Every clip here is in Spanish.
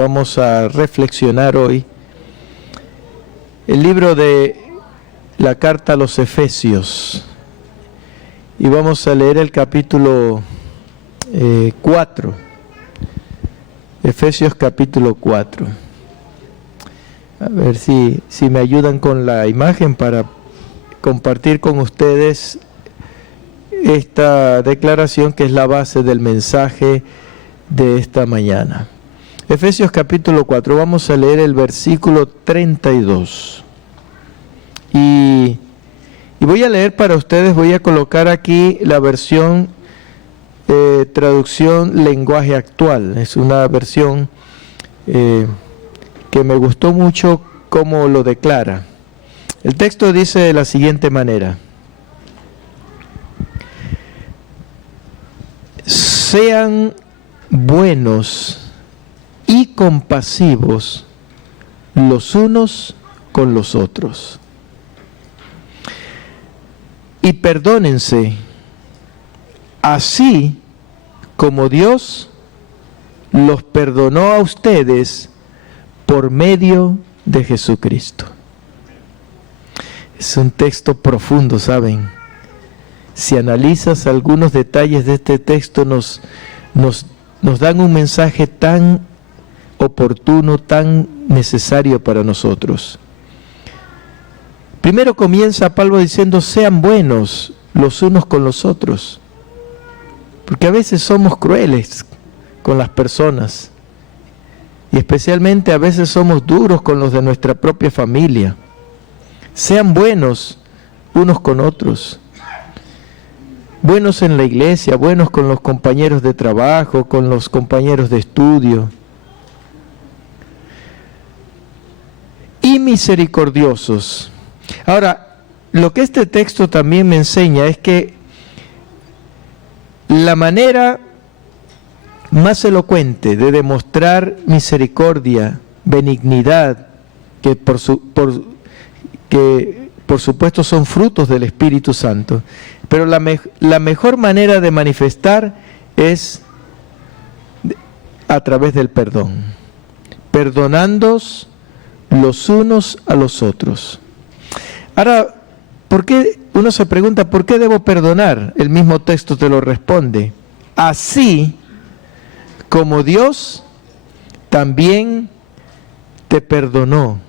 Vamos a reflexionar hoy el libro de la carta a los Efesios y vamos a leer el capítulo 4, Efesios capítulo 4. A ver si me ayudan con la imagen para compartir con ustedes esta declaración que es la base del mensaje de esta mañana. Efesios capítulo 4, vamos a leer el versículo 32. Y voy a leer para ustedes, voy a colocar aquí la versión, traducción lenguaje actual. Es una versión que me gustó mucho cómo lo declara. El texto dice de la siguiente manera: sean buenos y compasivos los unos con los otros, y perdónense, así como Dios los perdonó a ustedes por medio de Jesucristo. Es un texto profundo, ¿saben? Si analizas algunos detalles de este texto, nos dan un mensaje tan oportuno, tan necesario para nosotros. Primero comienza Pablo diciendo: sean buenos los unos con los otros, porque a veces somos crueles con las personas y especialmente a veces somos duros con los de nuestra propia familia. Sean buenos unos con otros, buenos en la iglesia, buenos con los compañeros de trabajo, con los compañeros de estudio, y misericordiosos. Ahora, lo que este texto también me enseña es que la manera más elocuente de demostrar misericordia, benignidad, que por supuesto son frutos del Espíritu Santo, pero la mejor manera de manifestar es a través del perdón, perdonándoos los unos a los otros. Ahora, ¿por qué? Uno se pregunta, ¿por qué debo perdonar? El mismo texto te lo responde: así como Dios también te perdonó.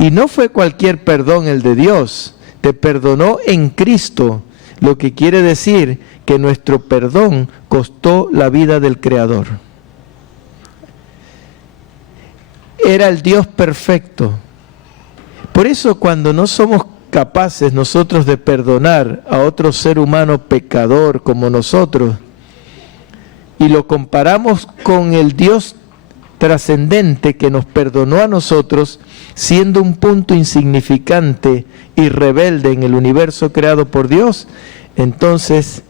Y no fue cualquier perdón el de Dios, te perdonó en Cristo, lo que quiere decir que nuestro perdón costó la vida del Creador. Era el Dios perfecto. Por eso cuando no somos capaces nosotros de perdonar a otro ser humano pecador como nosotros, y lo comparamos con el Dios trascendente que nos perdonó a nosotros, siendo un punto insignificante y rebelde en el universo creado por Dios, entonces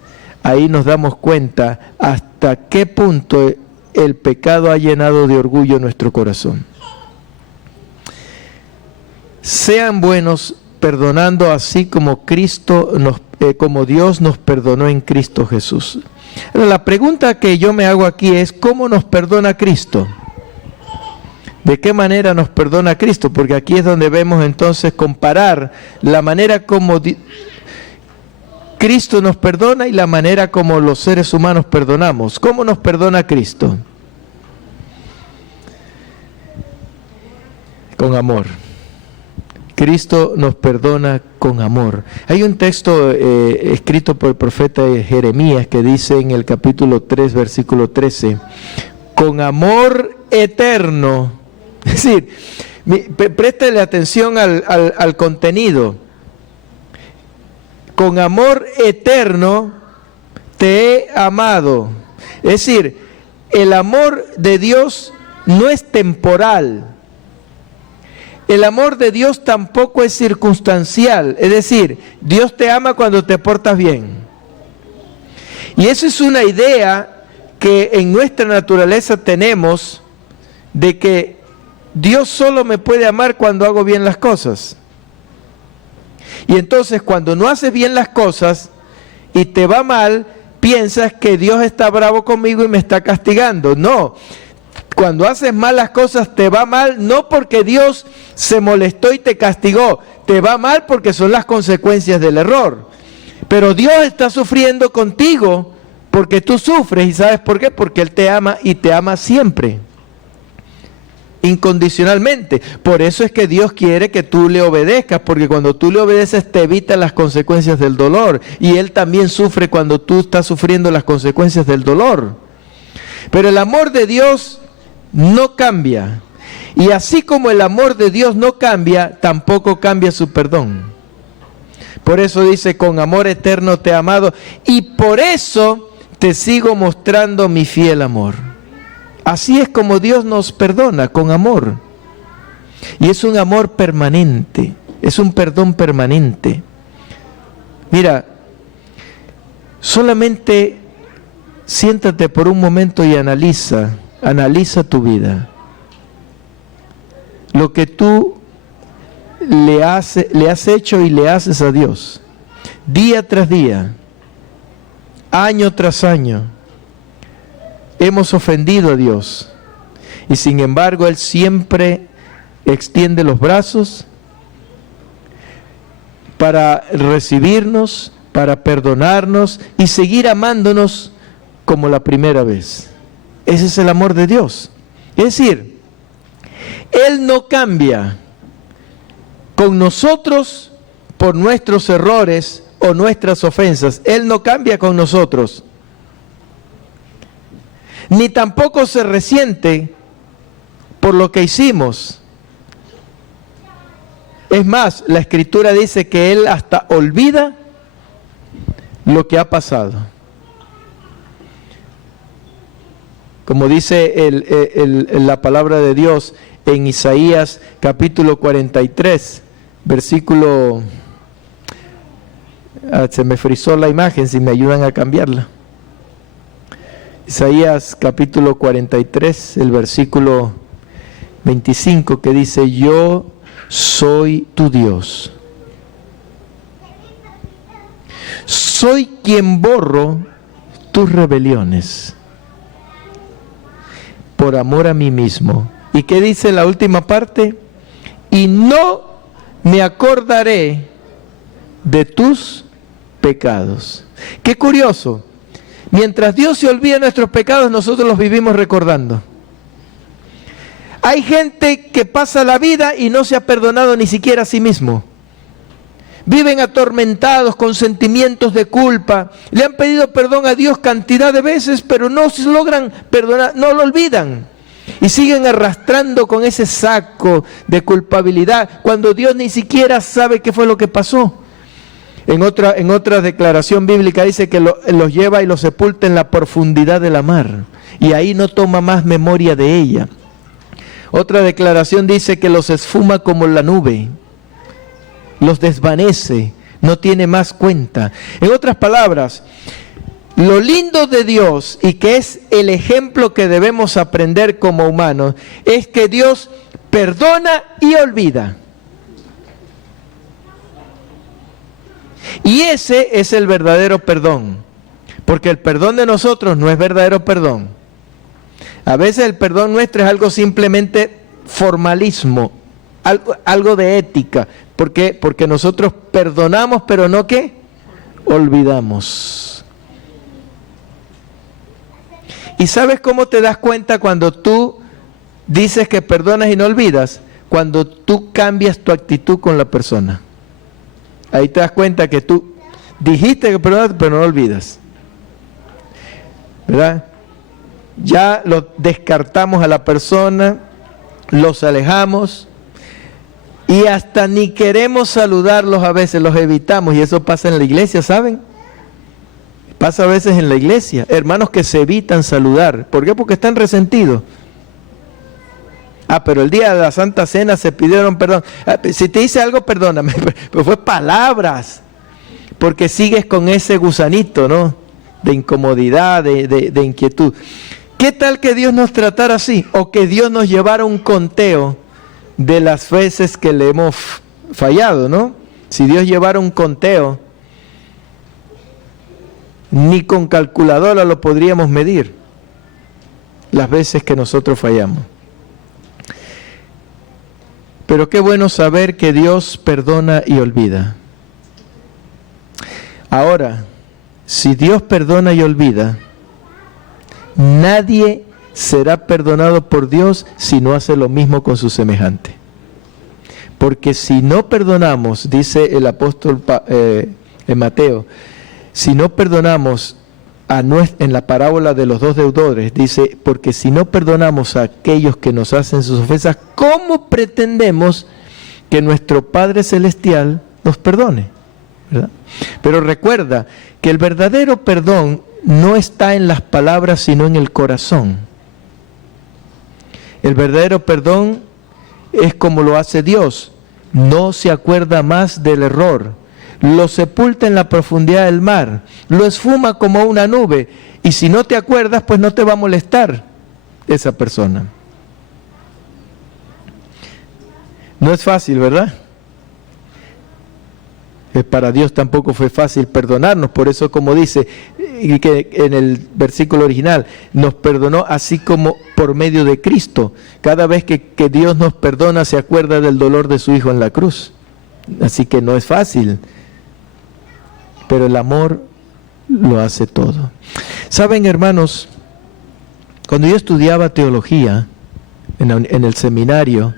ahí nos damos cuenta hasta qué punto el pecado ha llenado de orgullo nuestro corazón. Sean buenos, perdonando así como como Dios nos perdonó en Cristo Jesús. Ahora, la pregunta que yo me hago aquí es: ¿cómo nos perdona Cristo? ¿De qué manera nos perdona Cristo? Porque aquí es donde vemos entonces comparar la manera como Cristo nos perdona y la manera como los seres humanos perdonamos. ¿Cómo nos perdona Cristo? Con amor. Cristo nos perdona con amor. Hay un texto escrito por el profeta Jeremías que dice en el capítulo 3, versículo 13: con amor eterno. Es decir, préstale atención al contenido. Con amor eterno te he amado. Es decir, el amor de Dios no es temporal. El amor de Dios tampoco es circunstancial, es decir, Dios te ama cuando te portas bien. Y eso es una idea que en nuestra naturaleza tenemos, de que Dios solo me puede amar cuando hago bien las cosas. Y entonces cuando no haces bien las cosas y te va mal, piensas que Dios está bravo conmigo y me está castigando. No, Cuando haces malas cosas te va mal, no porque Dios se molestó y te castigó, te va mal porque son las consecuencias del error. Pero Dios está sufriendo contigo porque tú sufres, ¿y sabes por qué? Porque Él te ama y te ama siempre, incondicionalmente. Por eso es que Dios quiere que tú le obedezcas, porque cuando tú le obedeces te evita las consecuencias del dolor, y Él también sufre cuando tú estás sufriendo las consecuencias del dolor. Pero el amor de Dios no cambia, y así como el amor de Dios no cambia, tampoco cambia su perdón. Por eso dice, con amor eterno te he amado, y por eso te sigo mostrando mi fiel amor. Así es como Dios nos perdona, con amor. Y es un amor permanente, es un perdón permanente. Mira, solamente siéntate por un momento y analiza tu vida. Lo que tú le has hecho y le haces a Dios, día tras día, año tras año. Hemos ofendido a Dios, y sin embargo Él siempre extiende los brazos para recibirnos, para perdonarnos y seguir amándonos como la primera vez. Ese es el amor de Dios. Es decir, Él no cambia con nosotros por nuestros errores o nuestras ofensas. Él no cambia con nosotros. Ni tampoco se resiente por lo que hicimos. Es más, la Escritura dice que Él hasta olvida lo que ha pasado. Como dice la palabra de Dios en Isaías capítulo 43, versículo... se me frizó la imagen, si me ayudan a cambiarla. Isaías capítulo 43, el versículo 25, que dice, yo soy tu Dios. Soy quien borro tus rebeliones por amor a mí mismo. ¿Y qué dice la última parte? Y no me acordaré de tus pecados. Qué curioso. Mientras Dios se olvida de nuestros pecados, nosotros los vivimos recordando. Hay gente que pasa la vida y no se ha perdonado ni siquiera a sí mismo. Viven atormentados con sentimientos de culpa. Le han pedido perdón a Dios cantidad de veces, pero no se logran perdonar, no lo olvidan. Y siguen arrastrando con ese saco de culpabilidad, cuando Dios ni siquiera sabe qué fue lo que pasó. En otra declaración bíblica dice que los lleva y los sepulta en la profundidad de la mar, y ahí no toma más memoria de ella. Otra declaración dice que los esfuma como la nube, los desvanece, no tiene más cuenta. En otras palabras, lo lindo de Dios, y que es el ejemplo que debemos aprender como humanos, es que Dios perdona y olvida. Y ese es el verdadero perdón, porque el perdón de nosotros no es verdadero perdón. A veces el perdón nuestro es algo simplemente formalismo, algo de ética. ¿Por qué? Porque nosotros perdonamos, pero no ¿qué? Olvidamos. ¿Y sabes cómo te das cuenta cuando tú dices que perdonas y no olvidas? Cuando tú cambias tu actitud con la persona. Ahí te das cuenta que tú dijiste que perdonaste, pero no lo olvidas. ¿Verdad? Ya lo descartamos a la persona, los alejamos y hasta ni queremos saludarlos a veces, los evitamos, y eso pasa en la iglesia, ¿saben? Pasa a veces en la iglesia, hermanos que se evitan saludar. ¿Por qué? Porque están resentidos. Pero el día de la Santa Cena se pidieron perdón. Si te dice algo, perdóname, pero fue palabras, porque sigues con ese gusanito, ¿no? De incomodidad, de inquietud. ¿Qué tal que Dios nos tratara así? O que Dios nos llevara un conteo de las veces que le hemos fallado, ¿no? Si Dios llevara un conteo, ni con calculadora lo podríamos medir. las veces que nosotros fallamos. Pero qué bueno saber que Dios perdona y olvida. Ahora, si Dios perdona y olvida, nadie será perdonado por Dios si no hace lo mismo con su semejante. Porque si no perdonamos, dice el apóstol en Mateo, si no perdonamos en la parábola de los dos deudores, dice, porque si no perdonamos a aquellos que nos hacen sus ofensas, ¿cómo pretendemos que nuestro Padre Celestial nos perdone? ¿Verdad? Pero recuerda que el verdadero perdón no está en las palabras, sino en el corazón. El verdadero perdón es como lo hace Dios, no se acuerda más del error, lo sepulta en la profundidad del mar, lo esfuma como una nube, y si no te acuerdas, pues no te va a molestar esa persona. No es fácil, ¿verdad? Para Dios tampoco fue fácil perdonarnos, por eso como dice que en el versículo original, nos perdonó así como por medio de Cristo. Cada vez que Dios nos perdona se acuerda del dolor de su Hijo en la cruz. Así que no es fácil, pero el amor lo hace todo. Saben, hermanos, cuando yo estudiaba teología en el seminario,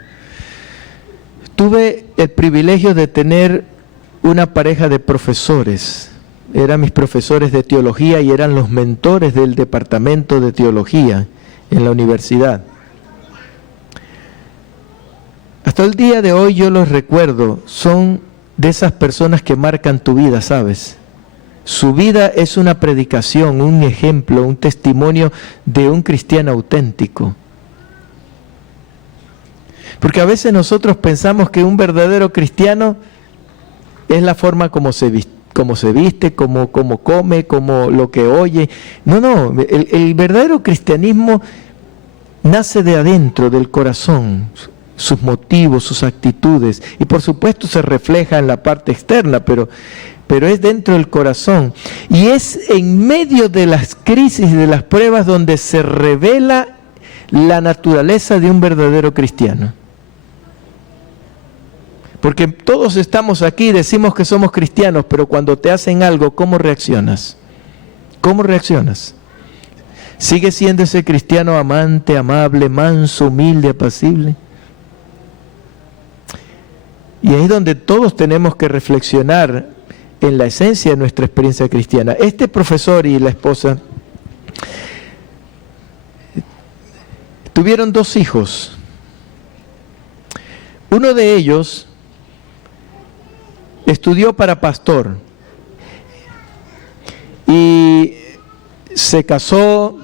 tuve el privilegio de tener una pareja de profesores. Eran mis profesores de teología y eran los mentores del departamento de teología en la universidad. Hasta el día de hoy yo los recuerdo, son de esas personas que marcan tu vida, ¿sabes? Su vida es una predicación, un ejemplo, un testimonio de un cristiano auténtico. Porque a veces nosotros pensamos que un verdadero cristiano es la forma como se viste, como come, como lo que oye. No, el verdadero cristianismo nace de adentro, del corazón, sus motivos, sus actitudes, y por supuesto se refleja en la parte externa, pero es dentro del corazón. Y es en medio de las crisis y de las pruebas donde se revela la naturaleza de un verdadero cristiano. Porque todos estamos aquí, decimos que somos cristianos, pero cuando te hacen algo, ¿cómo reaccionas? ¿Cómo reaccionas? ¿Sigues siendo ese cristiano amante, amable, manso, humilde, apacible? Y ahí es donde todos tenemos que reflexionar en la esencia de nuestra experiencia cristiana. Este profesor y la esposa tuvieron 2 hijos. Uno de ellos estudió para pastor y se casó,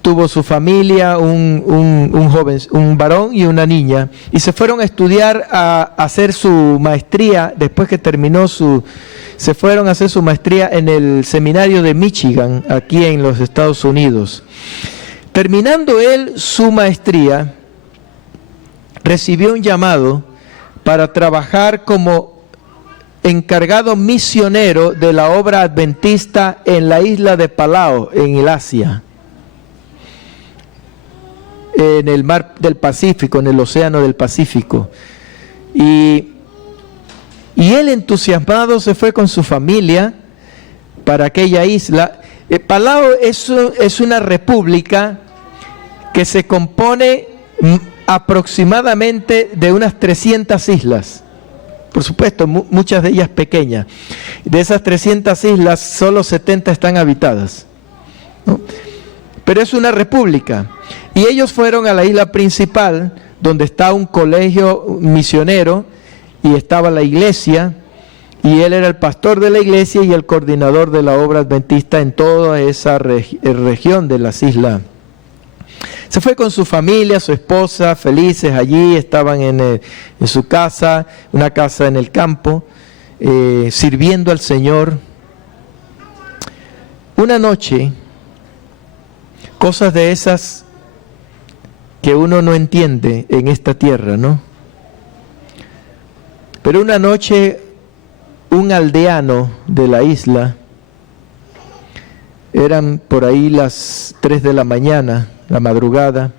tuvo su familia, un joven, un varón y una niña, y se fueron a estudiar, a hacer su maestría. Después que terminó se fueron a hacer su maestría en el seminario de Michigan, aquí en los Estados Unidos. Terminando él su maestría, recibió un llamado para trabajar como encargado misionero de la obra adventista en la isla de Palau, en el Asia, en el mar del Pacífico, en el océano del Pacífico. Y él, entusiasmado, se fue con su familia para aquella isla. Palau es una república que se compone aproximadamente de unas 300 islas. Por supuesto, muchas de ellas pequeñas. De esas 300 islas, solo 70 están habitadas, ¿no? Pero es una república. Y ellos fueron a la isla principal, donde está un colegio misionero, y estaba la iglesia, y él era el pastor de la iglesia y el coordinador de la obra adventista en toda esa región de las islas. Se fue con su familia, su esposa, felices allí, estaban en su casa, una casa en el campo, sirviendo al Señor. Una noche, cosas de esas que uno no entiende en esta tierra, ¿no? Pero una noche, un aldeano de la isla, eran por ahí las 3 de la mañana, la madrugada,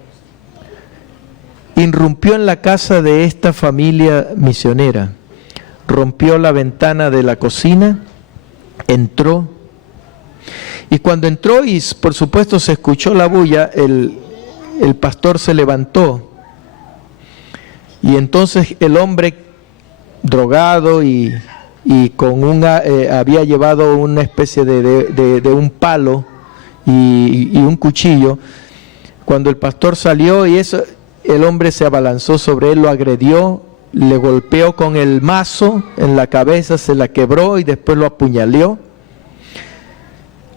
irrumpió en la casa de esta familia misionera, rompió la ventana de la cocina, entró, y cuando entró y por supuesto se escuchó la bulla, el pastor se levantó, y entonces el hombre drogado y con había llevado una especie de un palo y un cuchillo. Cuando el pastor salió y eso, el hombre se abalanzó sobre él, lo agredió, le golpeó con el mazo en la cabeza, se la quebró y después lo apuñaleó.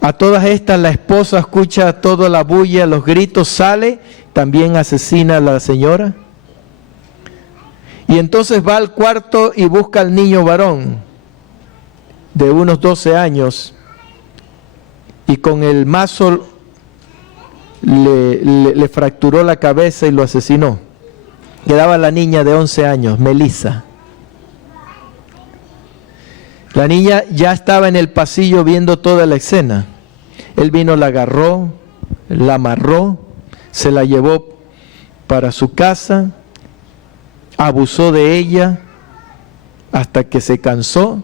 A todas estas la esposa escucha toda la bulla, los gritos, sale, también asesina a la señora. Y entonces va al cuarto y busca al niño varón de unos 12 años y con el mazo le fracturó la cabeza y lo asesinó. Quedaba la niña de 11 años, Melissa. La niña ya estaba en el pasillo viendo toda la escena. Él vino, la agarró, la amarró, se la llevó para su casa, abusó de ella hasta que se cansó,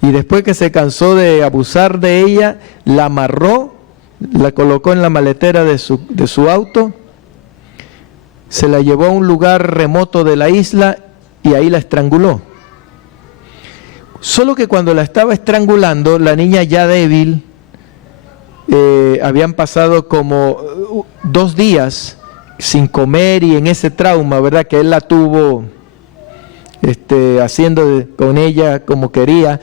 y después que se cansó de abusar de ella, la amarró, la colocó en la maletera de su auto, se la llevó a un lugar remoto de la isla y ahí la estranguló. Solo que cuando la estaba estrangulando, la niña ya débil, habían pasado como 2 días sin comer y en ese trauma, ¿verdad? Que él la tuvo haciendo con ella como quería.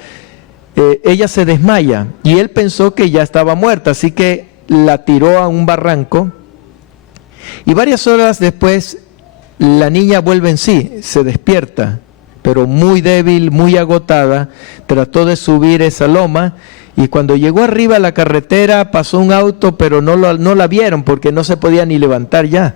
Ella se desmaya y él pensó que ya estaba muerta, así que la tiró a un barranco y varias horas después la niña vuelve en sí, se despierta, pero muy débil, muy agotada, trató de subir esa loma y cuando llegó arriba a la carretera pasó un auto, pero no la vieron porque no se podía ni levantar ya.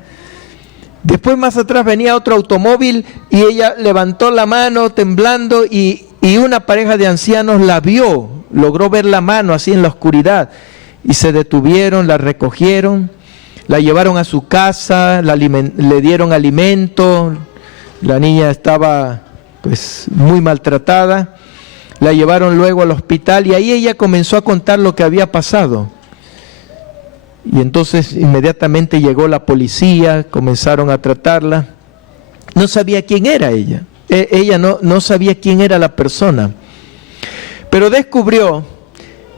Después más atrás venía otro automóvil y ella levantó la mano temblando y una pareja de ancianos la vio, logró ver la mano así en la oscuridad y se detuvieron, la recogieron, la llevaron a su casa, le dieron alimento, la niña estaba pues muy maltratada, la llevaron luego al hospital y ahí ella comenzó a contar lo que había pasado. Y entonces inmediatamente llegó la policía, comenzaron a tratarla. No sabía quién era ella. Ella no sabía quién era la persona. Pero descubrió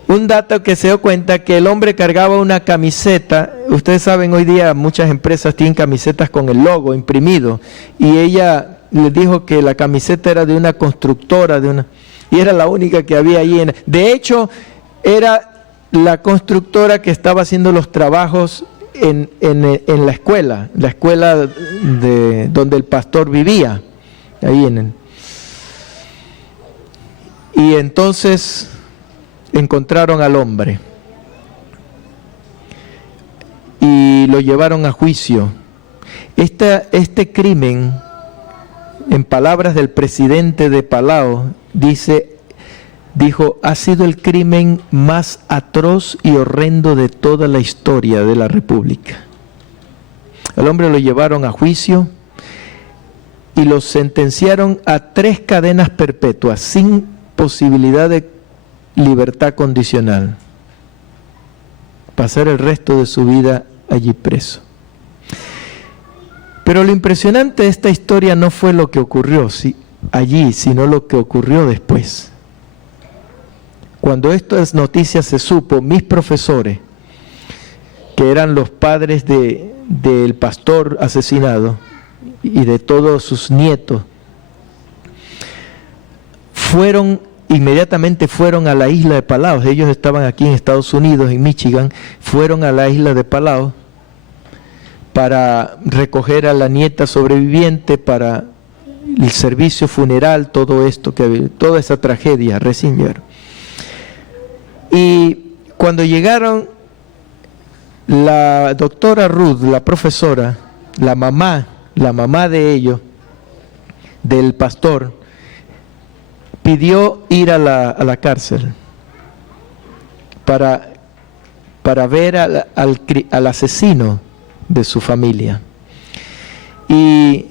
un dato que se dio cuenta que el hombre cargaba una camiseta. Ustedes saben, hoy día muchas empresas tienen camisetas con el logo imprimido. Y ella les dijo que la camiseta era de una constructora, y era la única que había ahí. De hecho, era la constructora que estaba haciendo los trabajos en la escuela de donde el pastor vivía, ahí y entonces encontraron al hombre y lo llevaron a juicio. Este crimen, en palabras del presidente de Palau, dijo, ha sido el crimen más atroz y horrendo de toda la historia de la República. Al hombre lo llevaron a juicio y lo sentenciaron a 3 cadenas perpetuas sin posibilidad de libertad condicional. Pasar el resto de su vida allí preso. Pero lo impresionante de esta historia no fue lo que ocurrió allí, sino lo que ocurrió después. Cuando estas noticias se supo, mis profesores, que eran los padres del pastor asesinado y de todos sus nietos, inmediatamente fueron a la isla de Palau. Ellos estaban aquí en Estados Unidos, en Michigan, fueron a la isla de Palau para recoger a la nieta sobreviviente, para el servicio funeral, todo esto, toda esa tragedia recién llegaron. Y cuando llegaron, la doctora Ruth, la profesora, la mamá de ellos, del pastor, pidió ir a la cárcel para para ver al asesino de su familia. Y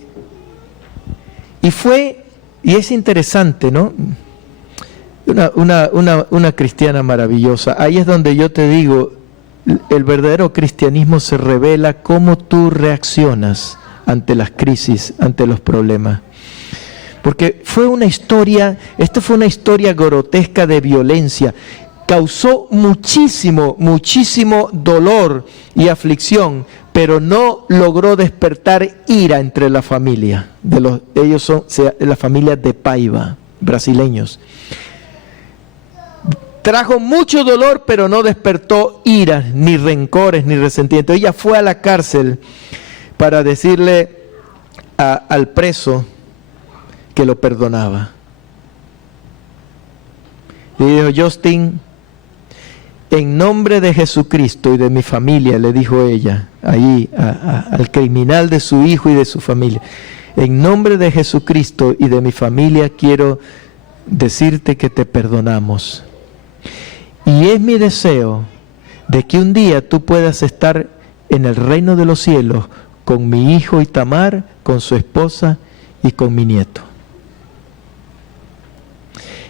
es interesante, ¿no? Una cristiana maravillosa. Ahí es donde yo te digo, el verdadero cristianismo se revela cómo tú reaccionas ante las crisis, ante los problemas. Porque esta fue una historia grotesca de violencia. Causó muchísimo dolor y aflicción, pero no logró despertar ira entre la familia. Ellos son la familia de Paiva, brasileños. Trajo mucho dolor, pero no despertó ira, ni rencores, ni resentimiento. Ella fue a la cárcel para decirle al preso que lo perdonaba. Le dijo: Justin, en nombre de Jesucristo y de mi familia, le dijo ella, ahí al criminal de su hijo y de su familia, en nombre de Jesucristo y de mi familia quiero decirte que te perdonamos. Y es mi deseo de que un día tú puedas estar en el reino de los cielos con mi hijo Itamar, con su esposa y con mi nieto.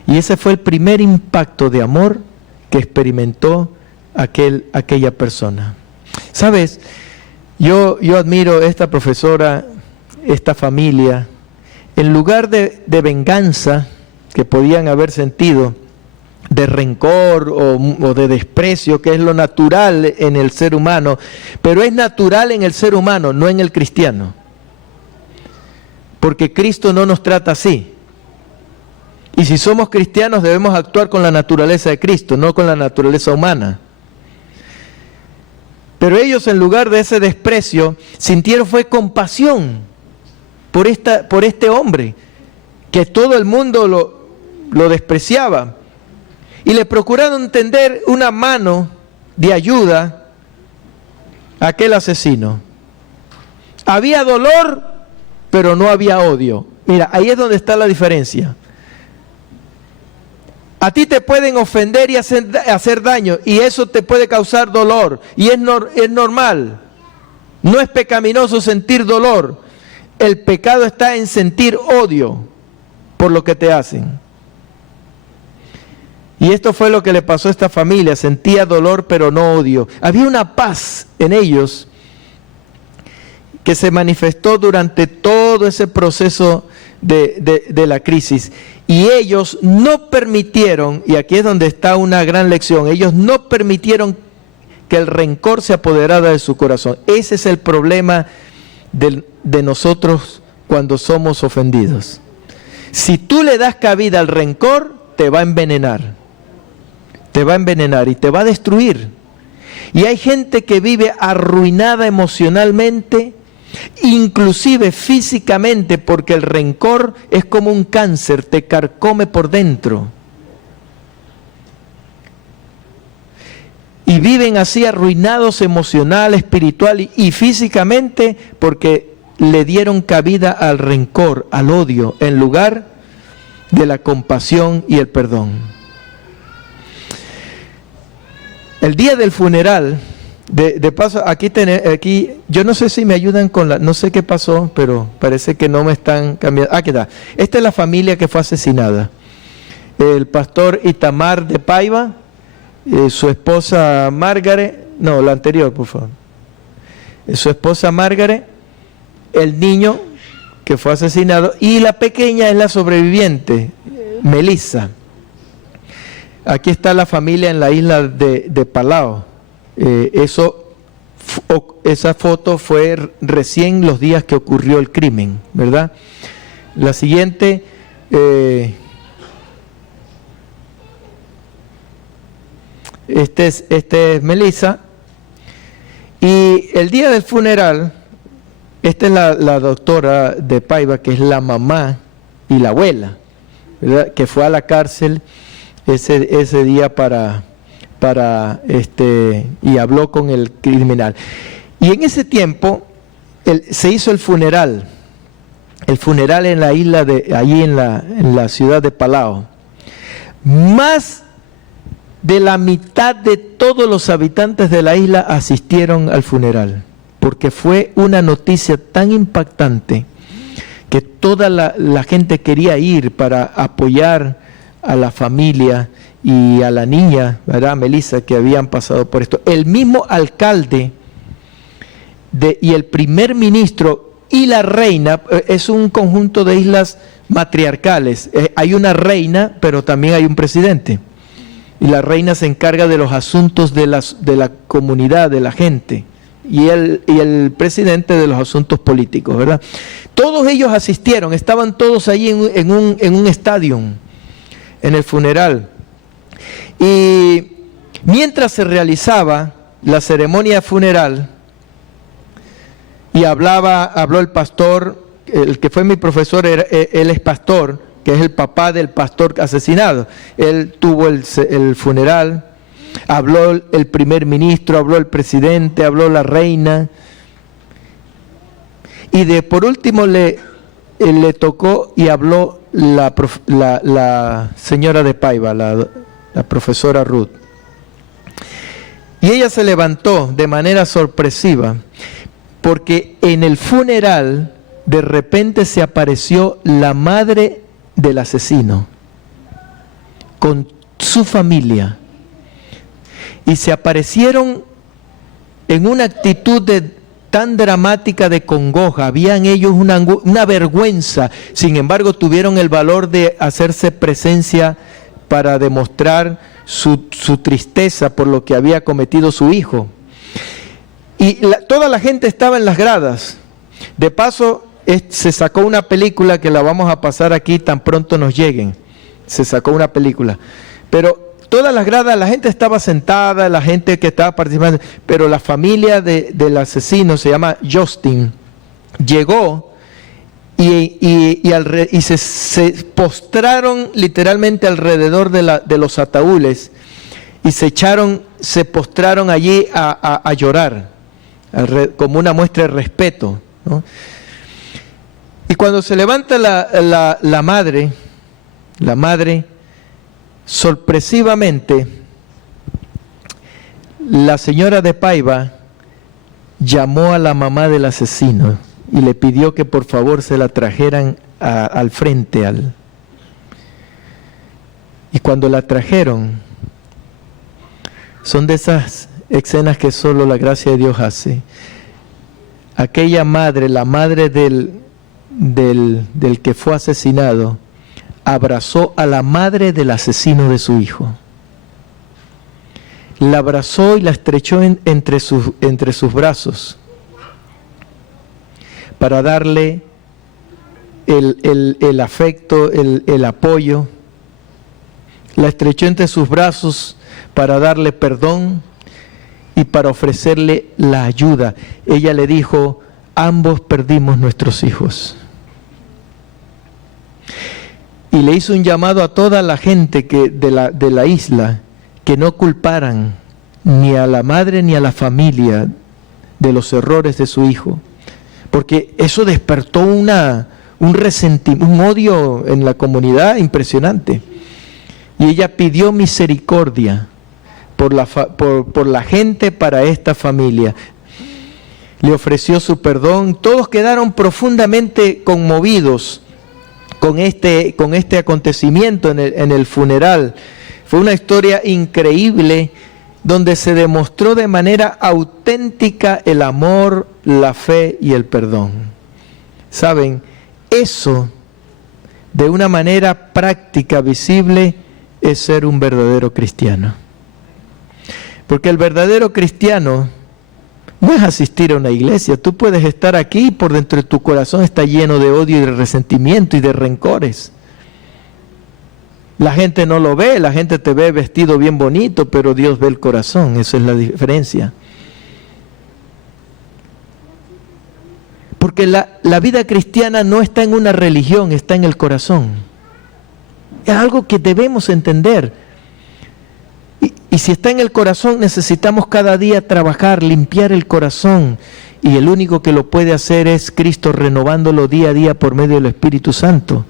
Y ese fue el primer impacto de amor que experimentó aquella persona. ¿Sabes? Yo admiro a esta profesora, esta familia. En lugar de venganza que podían haber sentido, de rencor o de desprecio, que es lo natural en el ser humano, pero es natural en el ser humano, no en el cristiano. Porque Cristo no nos trata así. Y si somos cristianos debemos actuar con la naturaleza de Cristo, no con la naturaleza humana. Pero ellos, en lugar de ese desprecio, sintieron fue compasión por este hombre, que todo el mundo lo despreciaba. Y le procuraron tender una mano de ayuda a aquel asesino. Había dolor, pero no había odio. Mira, ahí es donde está la diferencia. A ti te pueden ofender y hacer daño, y eso te puede causar dolor, y es normal. No es pecaminoso sentir dolor. El pecado está en sentir odio por lo que te hacen. Y esto fue lo que le pasó a esta familia. Sentía dolor, pero no odio. Había una paz en ellos que se manifestó durante todo ese proceso de la crisis. Y ellos no permitieron, y aquí es donde está una gran lección, ellos no permitieron que el rencor se apoderara de su corazón. Ese es el problema de nosotros cuando somos ofendidos. Si tú le das cabida al rencor, te va a envenenar. Te va a envenenar y te va a destruir. Y hay gente que vive arruinada emocionalmente, inclusive físicamente, porque el rencor es como un cáncer, te carcome por dentro. Y viven así arruinados emocional, espiritual y físicamente, porque le dieron cabida al rencor, al odio, en lugar de la compasión y el perdón. El día del funeral, de paso, aquí, yo no sé si me ayudan con no sé qué pasó, pero parece que no me están cambiando. Aquí está. Esta es la familia que fue asesinada. El pastor Itamar de Paiva, su esposa Margaret, no, la anterior, por favor. Su esposa Margaret, el niño que fue asesinado, y la pequeña es la sobreviviente, Melissa. Aquí está la familia en la isla de Palau. Esa foto fue recién los días que ocurrió el crimen, ¿verdad? La siguiente, este es Melissa. Y el día del funeral, esta es la doctora de Paiva, que es la mamá y la abuela, ¿verdad? Que fue a la cárcel ese día y habló con el criminal. Y en ese tiempo se hizo el funeral en la isla allí en la ciudad de Palau. Más de la mitad de todos los habitantes de la isla asistieron al funeral, porque fue una noticia tan impactante que toda la gente quería ir para apoyar a la familia y a la niña, ¿verdad?, Melissa, que habían pasado por esto. El mismo alcalde y el primer ministro y la reina, es un conjunto de islas matriarcales. Hay una reina, pero también hay un presidente. Y la reina se encarga de los asuntos de la comunidad, de la gente. Y el presidente de los asuntos políticos, ¿verdad? Todos ellos asistieron, estaban todos allí en un estadio, en el funeral. Y mientras se realizaba la ceremonia funeral, y habló el pastor, el que fue mi profesor, él es pastor, que es el papá del pastor asesinado. Él tuvo el funeral, habló el primer ministro, habló el presidente, habló la reina. Y por último le tocó y habló la señora de Paiva, la profesora Ruth. Y ella se levantó de manera sorpresiva, porque en el funeral de repente se apareció la madre del asesino con su familia, y se aparecieron en una actitud tan dramática de congoja. Habían ellos una vergüenza, sin embargo tuvieron el valor de hacerse presencia para demostrar su tristeza por lo que había cometido su hijo. Y toda la gente estaba en las gradas. De paso, se sacó una película que la vamos a pasar aquí tan pronto nos lleguen. Se sacó una película. Pero todas las gradas, la gente estaba sentada, la gente que estaba participando, pero la familia del asesino, se llama Justin, llegó y se postraron literalmente alrededor de los ataúdes y se postraron allí a llorar, como una muestra de respeto, ¿no? Y cuando se levanta la madre, sorpresivamente, la señora de Paiva llamó a la mamá del asesino y le pidió que por favor se la trajeran al frente. Y cuando la trajeron, son de esas escenas que solo la gracia de Dios hace. Aquella madre, la madre del que fue asesinado, abrazó a la madre del asesino de su hijo. La abrazó y la estrechó entre sus brazos para darle el afecto, el apoyo. La estrechó entre sus brazos para darle perdón y para ofrecerle la ayuda. Ella le dijo: ambos perdimos nuestros hijos. Y le hizo un llamado a toda la gente de la isla, que no culparan ni a la madre ni a la familia de los errores de su hijo, porque eso despertó un resentimiento, un odio en la comunidad impresionante. Y ella pidió misericordia por la gente para esta familia. Le ofreció su perdón. Todos quedaron profundamente conmovidos con este acontecimiento en el funeral. Fue una historia increíble donde se demostró de manera auténtica el amor, la fe y el perdón. ¿Saben? Eso, de una manera práctica, visible, es ser un verdadero cristiano. Porque el verdadero cristiano no es asistir a una iglesia. Tú puedes estar aquí y por dentro de tu corazón está lleno de odio y de resentimiento y de rencores. La gente no lo ve, la gente te ve vestido bien bonito, pero Dios ve el corazón. Esa es la diferencia. Porque la vida cristiana no está en una religión, está en el corazón. Es algo que debemos entender. Y si está en el corazón, necesitamos cada día trabajar, limpiar el corazón. Y el único que lo puede hacer es Cristo, renovándolo día a día por medio del Espíritu Santo.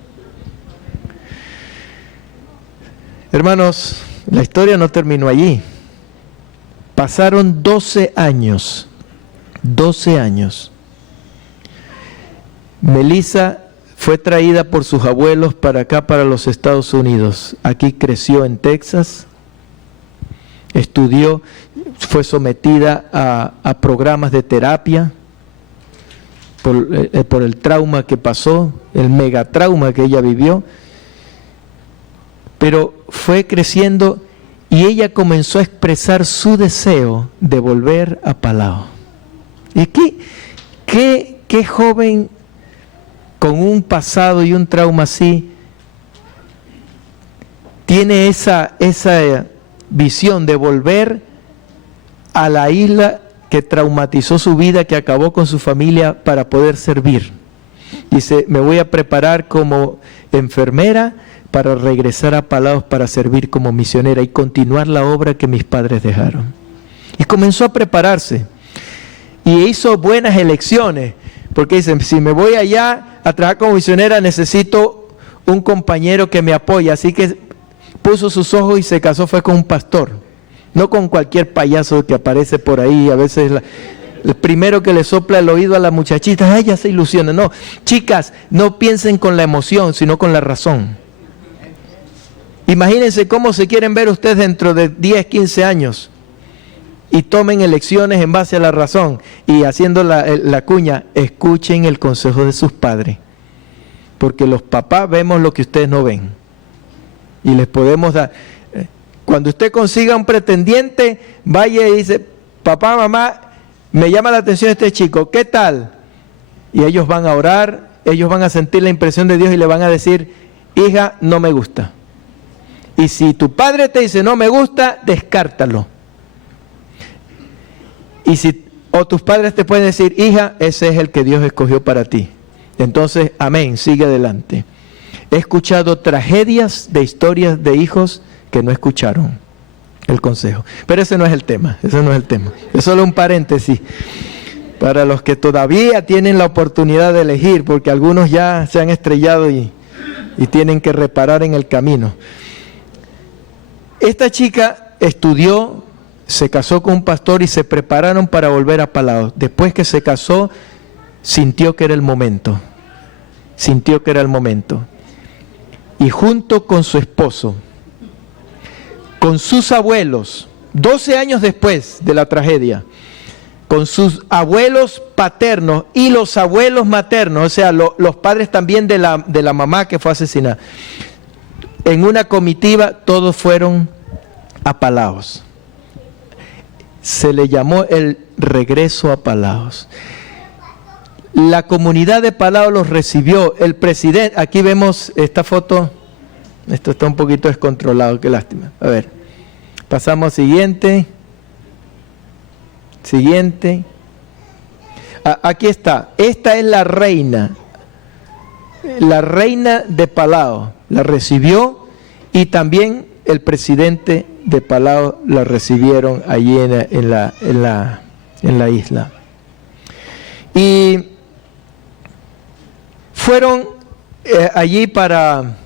Hermanos, la historia no terminó allí. Pasaron 12 años. 12 años. Melissa fue traída por sus abuelos para acá, para los Estados Unidos. Aquí creció en Texas, estudió, fue sometida a programas de terapia por el trauma que pasó, el megatrauma que ella vivió. Pero fue creciendo y ella comenzó a expresar su deseo de volver a Palau. ¿Y qué joven con un pasado y un trauma así tiene esa visión de volver a la isla que traumatizó su vida, que acabó con su familia, para poder servir? Dice, me voy a preparar como enfermera para regresar a Palau para servir como misionera y continuar la obra que mis padres dejaron. Y comenzó a prepararse y hizo buenas elecciones, porque dice, si me voy allá a trabajar como misionera necesito un compañero que me apoye. Así que puso sus ojos y se casó, fue con un pastor, no con cualquier payaso que aparece por ahí. A veces el primero que le sopla el oído a la muchachita, ella se ilusiona. No, chicas, no piensen con la emoción, sino con la razón. Imagínense cómo se quieren ver ustedes dentro de 10, 15 años y tomen elecciones en base a la razón. Y haciendo la cuña, escuchen el consejo de sus padres, porque los papás vemos lo que ustedes no ven y les podemos dar. Cuando usted consiga un pretendiente, vaya y dice, papá, mamá, me llama la atención este chico, ¿qué tal? Y ellos van a orar, ellos van a sentir la impresión de Dios y le van a decir, hija, no me gusta. Y si tu padre te dice no me gusta, descártalo. O tus padres te pueden decir, hija, ese es el que Dios escogió para ti. Entonces, amén, sigue adelante. He escuchado tragedias de historias de hijos que no escucharon el consejo. Pero ese no es el tema, ese no es el tema. Es solo un paréntesis para los que todavía tienen la oportunidad de elegir, porque algunos ya se han estrellado y tienen que reparar en el camino. Esta chica estudió, se casó con un pastor y se prepararon para volver a Palau. Después que se casó, sintió que era el momento. Sintió que era el momento. Y junto con su esposo, con sus abuelos, 12 años después de la tragedia, con sus abuelos paternos y los abuelos maternos, o sea, los padres también de la mamá que fue asesinada, en una comitiva, todos fueron a Palau. Se le llamó el regreso a Palau. La comunidad de Palau los recibió. El presidente, aquí vemos esta foto, esto está un poquito descontrolado, qué lástima. A ver, pasamos siguiente. Siguiente. Aquí está, esta es la reina de Palau, la recibió, y también el presidente de Palau la recibieron allí en la isla. Y fueron allí para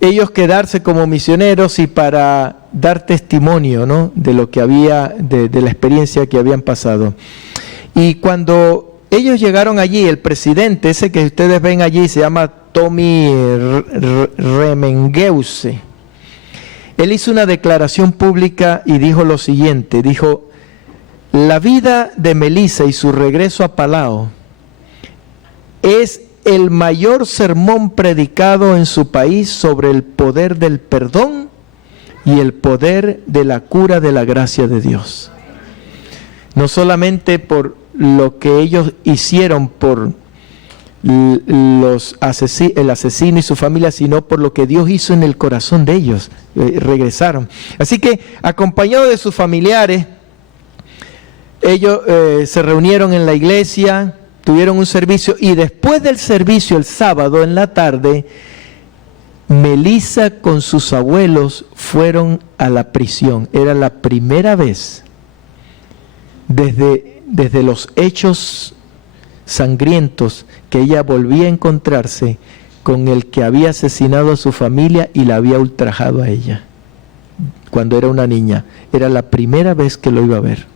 ellos quedarse como misioneros y para dar testimonio, ¿no?, de lo que había, de la experiencia que habían pasado. Y cuando ellos llegaron allí, el presidente, ese que ustedes ven allí, se llama Tommy Remengeuse. Él hizo una declaración pública y dijo lo siguiente, dijo, la vida de Melissa y su regreso a Palau es el mayor sermón predicado en su país sobre el poder del perdón y el poder de la cura de la gracia de Dios. No solamente por lo que ellos hicieron por el asesino y su familia, sino por lo que Dios hizo en el corazón de ellos. Regresaron. Así que, acompañados de sus familiares, ellos se reunieron en la iglesia, tuvieron un servicio, y después del servicio, el sábado en la tarde, Melissa con sus abuelos fueron a la prisión. Era la primera vez desde los hechos sangrientos que ella volvía a encontrarse con el que había asesinado a su familia y la había ultrajado a ella cuando era una niña. Era la primera vez que lo iba a ver.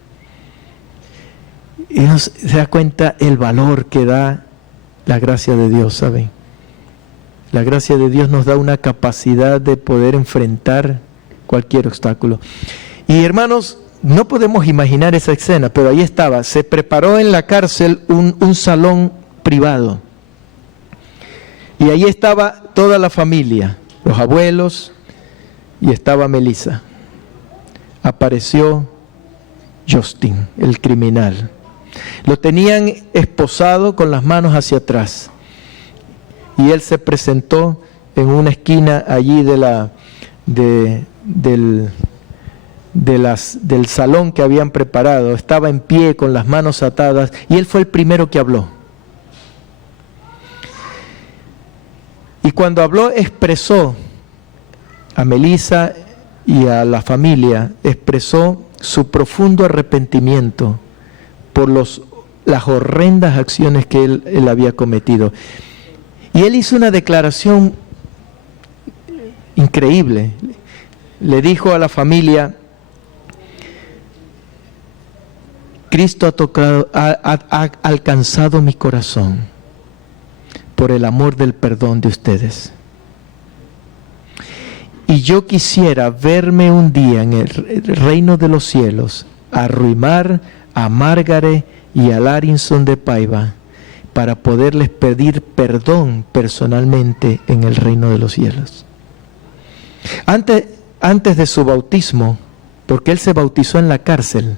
Y uno se da cuenta el valor que da la gracia de Dios, ¿saben? La gracia de Dios nos da una capacidad de poder enfrentar cualquier obstáculo. Y hermanos, no podemos imaginar esa escena, pero ahí estaba. Se preparó en la cárcel un salón privado. Y ahí estaba toda la familia, los abuelos, y estaba Melissa. Apareció Justin, el criminal. Lo tenían esposado con las manos hacia atrás. Y él se presentó en una esquina allí del salón que habían preparado. Estaba en pie con las manos atadas y él fue el primero que habló. Y cuando habló expresó a Melissa y a la familia, expresó su profundo arrepentimiento por las horrendas acciones que él había cometido. Y él hizo una declaración increíble. Le dijo a la familia: Cristo ha alcanzado mi corazón por el amor del perdón de ustedes. Y yo quisiera verme un día en el reino de los cielos, arruinar a Margaret y a Larinson de Paiva, para poderles pedir perdón personalmente en el reino de los cielos. Antes de su bautismo, porque él se bautizó en la cárcel,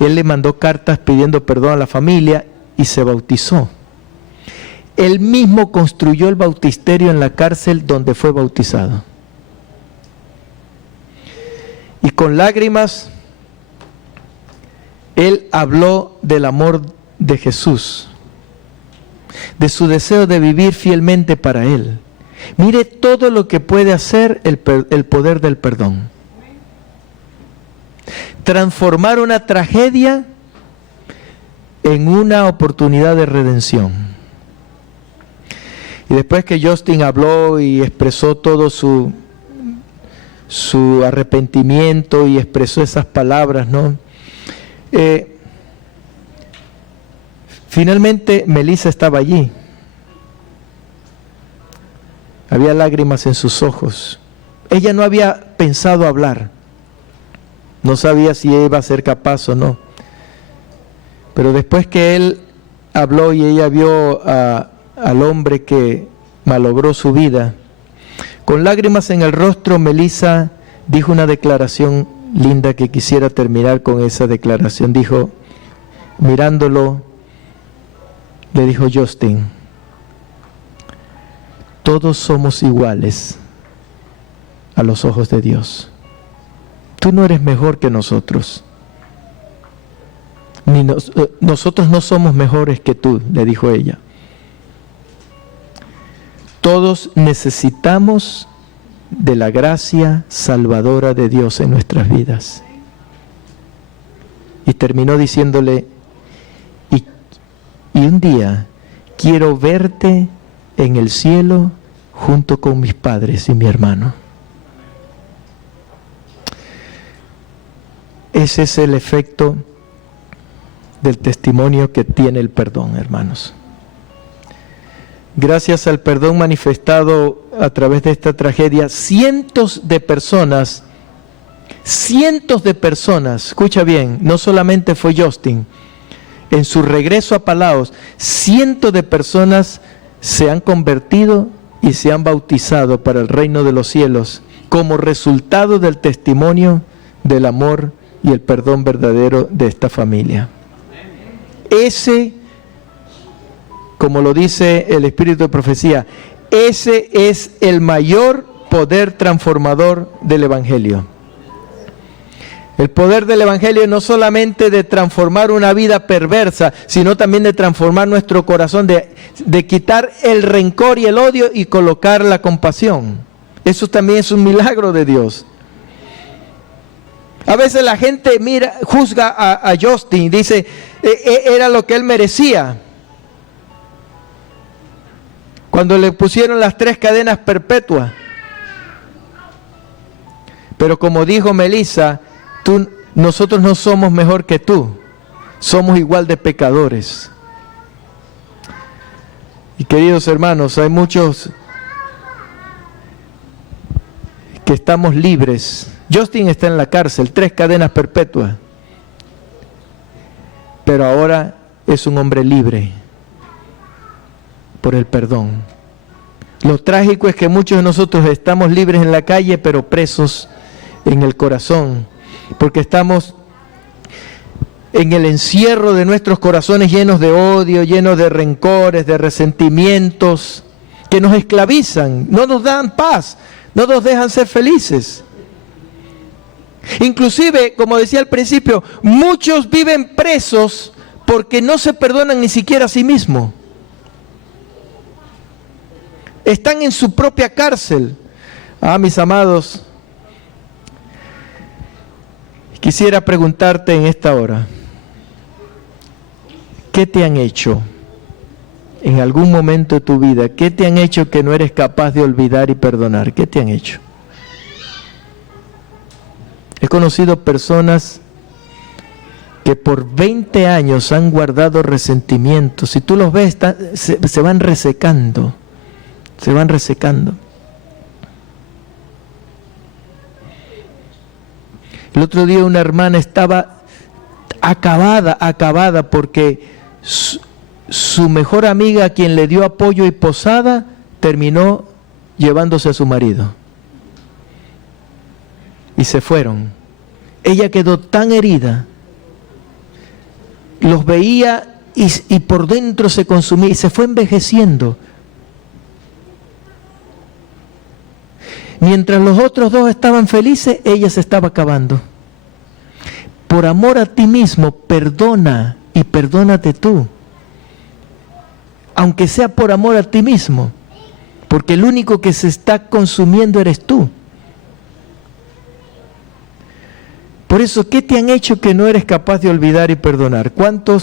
él le mandó cartas pidiendo perdón a la familia y se bautizó. Él mismo construyó el bautisterio en la cárcel donde fue bautizado. Y con lágrimas, él habló del amor de Jesús, de su deseo de vivir fielmente para Él. Mire todo lo que puede hacer el poder del perdón. Transformar una tragedia en una oportunidad de redención. Y después que Justin habló y expresó todo su arrepentimiento y expresó esas palabras, ¿no? Finalmente Melissa estaba allí. Había lágrimas en sus ojos. Ella no había pensado hablar. No sabía si iba a ser capaz o no. Pero después que él habló y ella vio al hombre que malogró su vida, con lágrimas en el rostro, Melissa dijo una declaración linda que quisiera terminar con esa declaración. Dijo, mirándolo, le dijo: Justin, todos somos iguales a los ojos de Dios. Tú no eres mejor que nosotros. Nosotros no somos mejores que tú, le dijo ella. Todos necesitamos de la gracia salvadora de Dios en nuestras vidas. Y terminó diciéndole: y un día quiero verte en el cielo junto con mis padres y mi hermano. Ese es el efecto del testimonio que tiene el perdón, hermanos. Gracias al perdón manifestado a través de esta tragedia, cientos de personas, escucha bien, no solamente fue Justin, en su regreso a Palaos, cientos de personas se han convertido y se han bautizado para el reino de los cielos como resultado del testimonio del amor y el perdón verdadero de esta familia. Ese, como lo dice el Espíritu de Profecía, ese es el mayor poder transformador del Evangelio. El poder del Evangelio no solamente de transformar una vida perversa, sino también de transformar nuestro corazón, de quitar el rencor y el odio y colocar la compasión. Eso también es un milagro de Dios. A veces la gente juzga a Justin y dice, era lo que él merecía. cuando le pusieron las 3 cadenas perpetuas. Pero como dijo Melissa, nosotros no somos mejor que tú, somos igual de pecadores. Y queridos hermanos, hay muchos que estamos libres. Justin está en la cárcel, 3 cadenas perpetuas, pero ahora es un hombre libre por el perdón. Lo trágico es que muchos de nosotros estamos libres en la calle, pero presos en el corazón, porque estamos en el encierro de nuestros corazones llenos de odio, llenos de rencores, de resentimientos, que nos esclavizan, no nos dan paz, no nos dejan ser felices. Inclusive, como decía al principio, muchos viven presos porque no se perdonan ni siquiera a sí mismos. Están en su propia cárcel. Mis amados, quisiera preguntarte en esta hora, ¿qué te han hecho en algún momento de tu vida? ¿Qué te han hecho que no eres capaz de olvidar y perdonar? ¿Qué te han hecho? He conocido personas que por 20 años han guardado resentimientos. Si tú los ves, se van resecando. Se van resecando. El otro día una hermana estaba acabada porque su mejor amiga, a quien le dio apoyo y posada, terminó llevándose a su marido. Y se fueron. Ella quedó tan herida. Los veía y por dentro se consumía y se fue envejeciendo. Mientras los otros 2 estaban felices, ella se estaba acabando. Por amor a ti mismo, perdona y perdónate tú. Aunque sea por amor a ti mismo, porque el único que se está consumiendo eres tú. Por eso, ¿qué te han hecho que no eres capaz de olvidar y perdonar? ¿Cuánto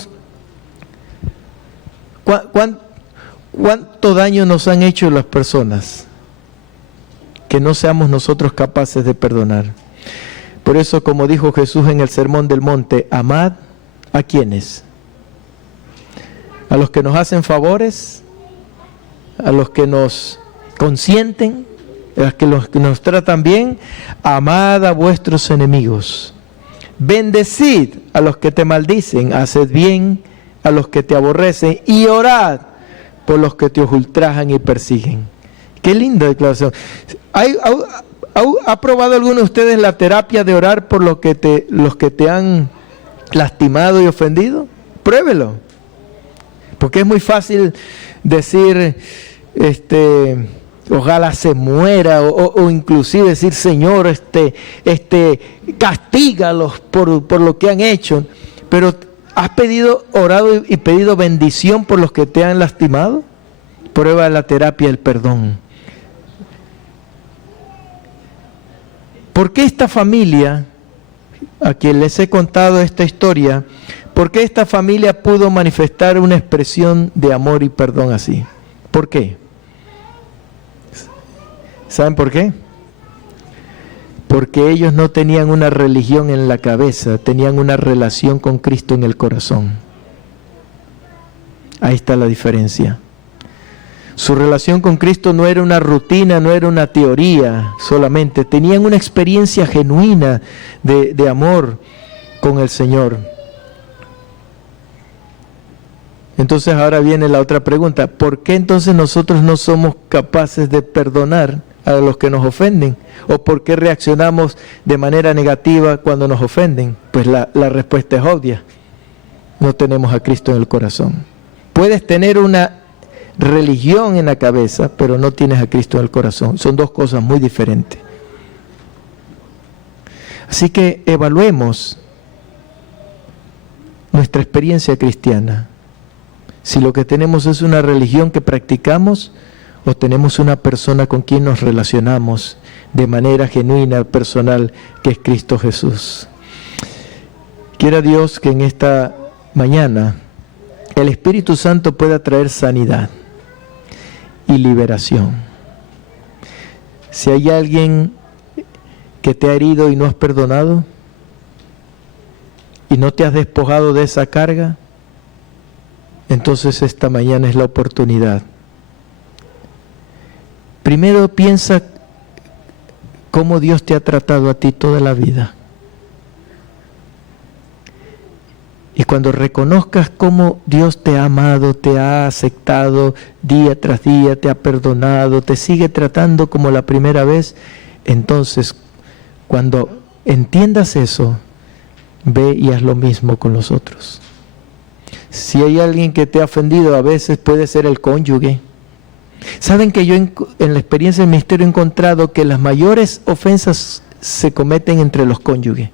daño nos han hecho las personas que no seamos nosotros capaces de perdonar? Por eso, como dijo Jesús en el Sermón del Monte, amad ¿a quiénes? A los que nos hacen favores, a los que nos consienten, a los que nos tratan bien. Amad a vuestros enemigos. Bendecid a los que te maldicen, haced bien a los que te aborrecen y orad por los que te ultrajan y persiguen. Qué linda declaración. ¿Ha probado alguno de ustedes la terapia de orar por los que te han lastimado y ofendido? Pruébelo. Porque es muy fácil decir, ojalá se muera, o inclusive decir, Señor, castígalos por lo que han hecho. Pero ¿has orado y pedido bendición por los que te han lastimado? Prueba la terapia del perdón. ¿Por qué esta familia, a quien les he contado esta historia, por qué esta familia pudo manifestar una expresión de amor y perdón así? ¿Por qué? ¿Saben por qué? Porque ellos no tenían una religión en la cabeza, tenían una relación con Cristo en el corazón. Ahí está la diferencia. Su relación con Cristo no era una rutina, no era una teoría solamente. Tenían una experiencia genuina de amor con el Señor. Entonces ahora viene la otra pregunta. ¿Por qué entonces nosotros no somos capaces de perdonar a los que nos ofenden? ¿O por qué reaccionamos de manera negativa cuando nos ofenden? Pues la respuesta es obvia. No tenemos a Cristo en el corazón. Puedes tener una religión en la cabeza, pero no tienes a Cristo en el corazón. Son 2 cosas muy diferentes. Así que evaluemos nuestra experiencia cristiana. Si lo que tenemos es una religión que practicamos, o tenemos una persona con quien nos relacionamos de manera genuina, personal, que es Cristo Jesús. Quiera Dios que en esta mañana el Espíritu Santo pueda traer sanidad y liberación. Si hay alguien que te ha herido y no has perdonado, y no te has despojado de esa carga, entonces esta mañana es la oportunidad. Primero piensa cómo Dios te ha tratado a ti toda la vida. Y cuando reconozcas cómo Dios te ha amado, te ha aceptado día tras día, te ha perdonado, te sigue tratando como la primera vez, entonces cuando entiendas eso, ve y haz lo mismo con los otros. Si hay alguien que te ha ofendido, a veces puede ser el cónyuge. Saben que yo en la experiencia del ministerio he encontrado que las mayores ofensas se cometen entre los cónyuges.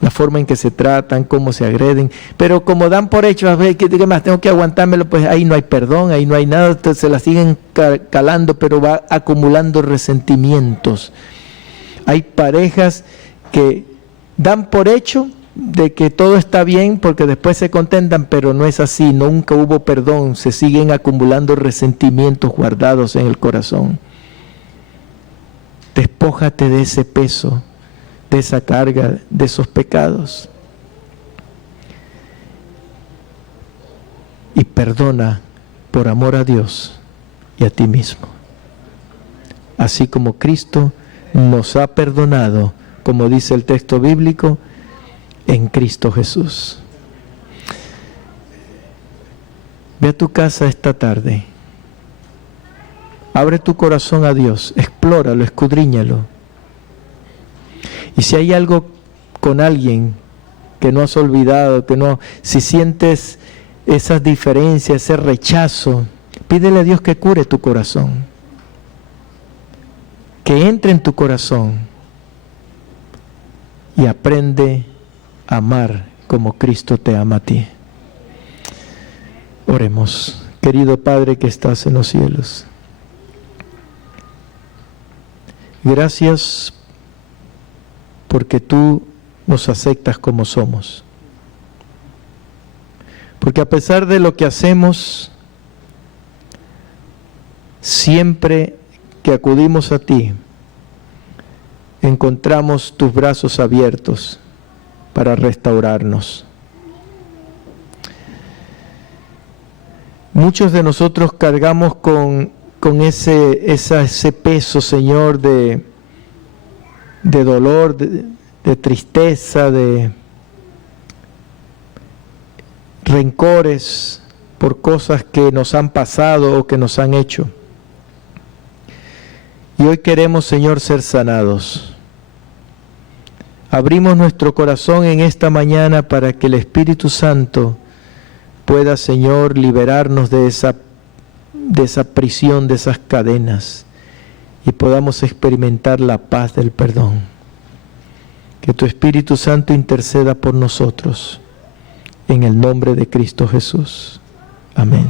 La forma en que se tratan, cómo se agreden, pero como dan por hecho, a ver, ¿qué más? Tengo que aguantármelo, pues ahí no hay perdón, ahí no hay nada, entonces se la siguen calando, pero va acumulando resentimientos. Hay parejas que dan por hecho de que todo está bien porque después se contentan, pero no es así, nunca hubo perdón, se siguen acumulando resentimientos guardados en el corazón. Despójate de ese peso, de esa carga, de esos pecados. Y perdona por amor a Dios y a ti mismo. Así como Cristo nos ha perdonado, como dice el texto bíblico, en Cristo Jesús. Ve a tu casa esta tarde. Abre tu corazón a Dios, explóralo, escudriñalo. Y si hay algo con alguien que no has olvidado, si sientes esas diferencias, ese rechazo, pídele a Dios que cure tu corazón, que entre en tu corazón y aprende a amar como Cristo te ama a ti. Oremos. Querido Padre que estás en los cielos, gracias porque tú nos aceptas como somos. Porque a pesar de lo que hacemos, siempre que acudimos a ti, encontramos tus brazos abiertos para restaurarnos. Muchos de nosotros cargamos con ese peso, Señor, de dolor, de tristeza, de rencores por cosas que nos han pasado o que nos han hecho. Y hoy queremos, Señor, ser sanados. Abrimos nuestro corazón en esta mañana para que el Espíritu Santo pueda, Señor, liberarnos de esa prisión, de esas cadenas, y podamos experimentar la paz del perdón. Que tu Espíritu Santo interceda por nosotros, en el nombre de Cristo Jesús. Amén.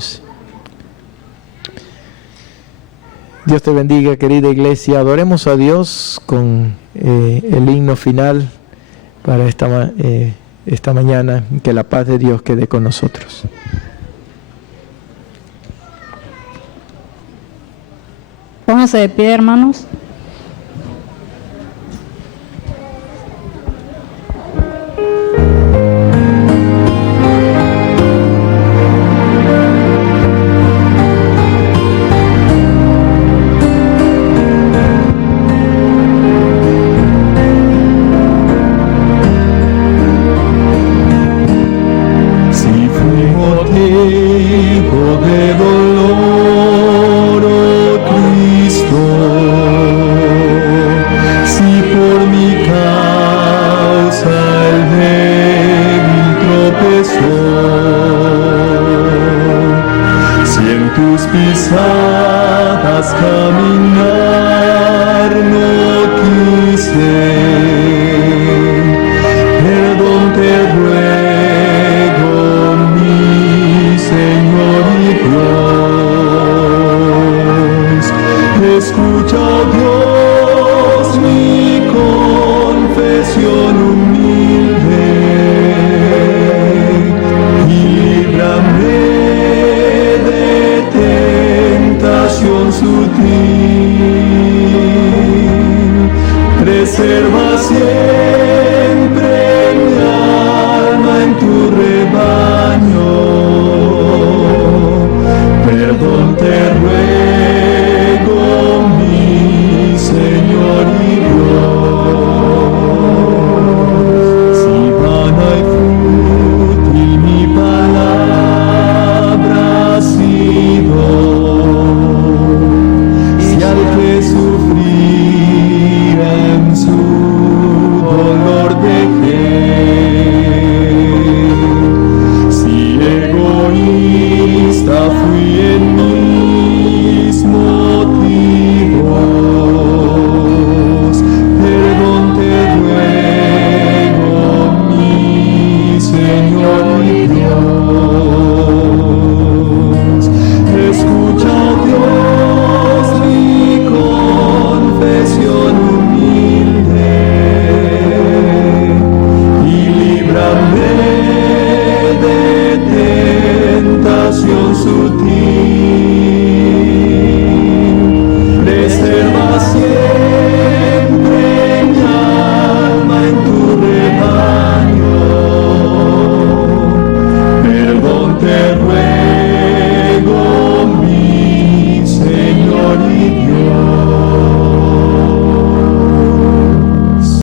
Dios te bendiga, querida iglesia. Adoremos a Dios con el himno final para esta mañana. Que la paz de Dios quede con nosotros. Pónganse de pie, hermanos. Líbrame de tentar. esta fui en